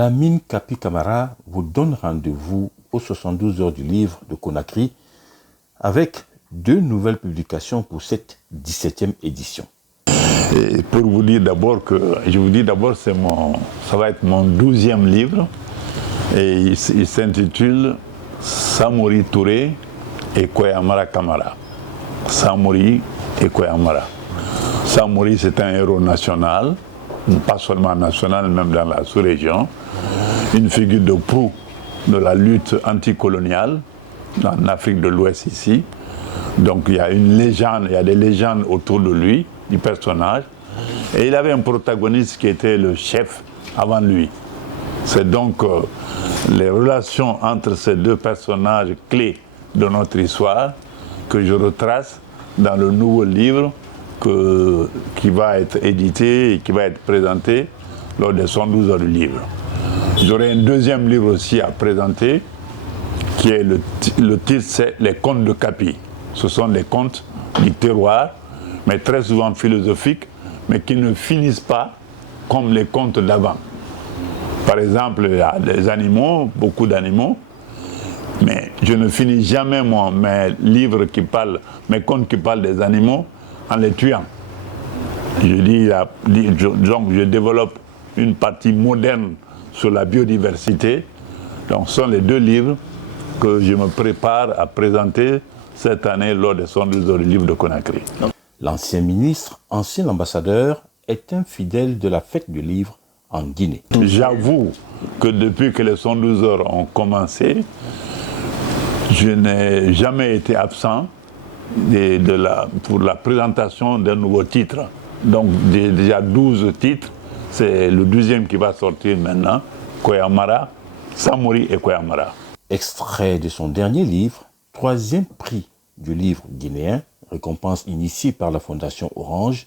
Lamine Kapi Camara vous donne rendez-vous aux 72 heures du livre de Conakry avec 2 nouvelles publications pour cette 17e édition. Et pour vous dire d'abord que, ça va être mon 12e livre et il s'intitule Samori Touré et Koyamara Camara. Samori et Koyamara. Samori, c'est un héros national, pas seulement national, même dans la sous-région, une figure de proue de la lutte anticoloniale en Afrique de l'Ouest ici. Donc il y a une légende, il y a des légendes autour de lui, du personnage. Et il avait un protagoniste qui était le chef avant lui. C'est donc les relations entre ces 2 personnages clés de notre histoire que je retrace dans le nouveau livre qui va être édité et qui va être présenté lors des 112 heures du livre. J'aurai un 2e livre aussi à présenter, qui est le titre, c'est Les contes de Kapi. Ce sont des contes du terroir, mais très souvent philosophiques, mais qui ne finissent pas comme les contes d'avant. Par exemple, il y a des animaux, beaucoup d'animaux, mais je ne finis jamais mes contes qui parlent des animaux en les tuant. Donc je développe une partie moderne sur la biodiversité. Donc ce sont les 2 livres que je me prépare à présenter cette année lors des 112 heures du livre de Conakry. L'ancien ministre, ancien ambassadeur, est un fidèle de la fête du livre en Guinée. J'avoue que depuis que les 112 heures ont commencé, je n'ai jamais été absent pour la présentation d'un nouveau titre. Donc déjà 12 titres, c'est le 12e qui va sortir maintenant, Koyamara, Samori et Koyamara. Extrait de son dernier livre, 3e prix du livre guinéen, récompense initiée par la Fondation Orange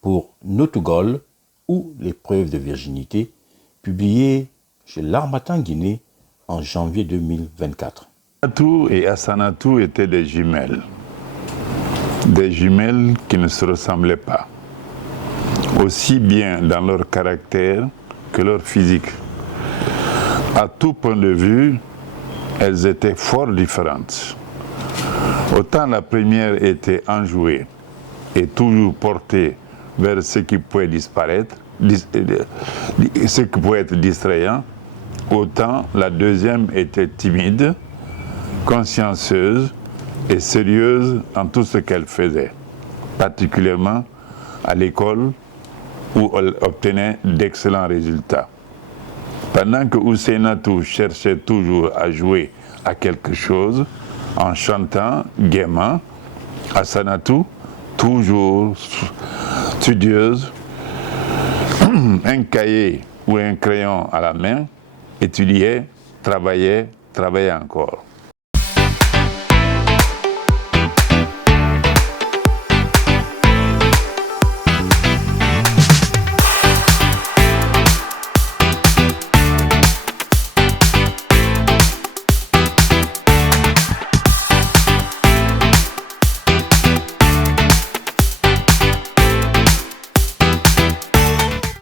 pour Notugol ou l'épreuve de virginité, publié chez l'Harmattan Guinée en janvier 2024. Asanatou et Asanatou étaient des jumelles qui ne se ressemblaient pas, aussi bien dans leur caractère que leur physique. À tout point de vue, elles étaient fort différentes. Autant la première était enjouée et toujours portée vers ce qui pouvait disparaître, ce qui pouvait être distrayant, autant la deuxième était timide, consciencieuse et sérieuse dans tout ce qu'elle faisait, particulièrement à l'école où elle obtenait d'excellents résultats. Pendant que Ousenatou cherchait toujours à jouer à quelque chose, en chantant gaiement, Asanatou, toujours studieuse, un cahier ou un crayon à la main, étudiait, travaillait encore.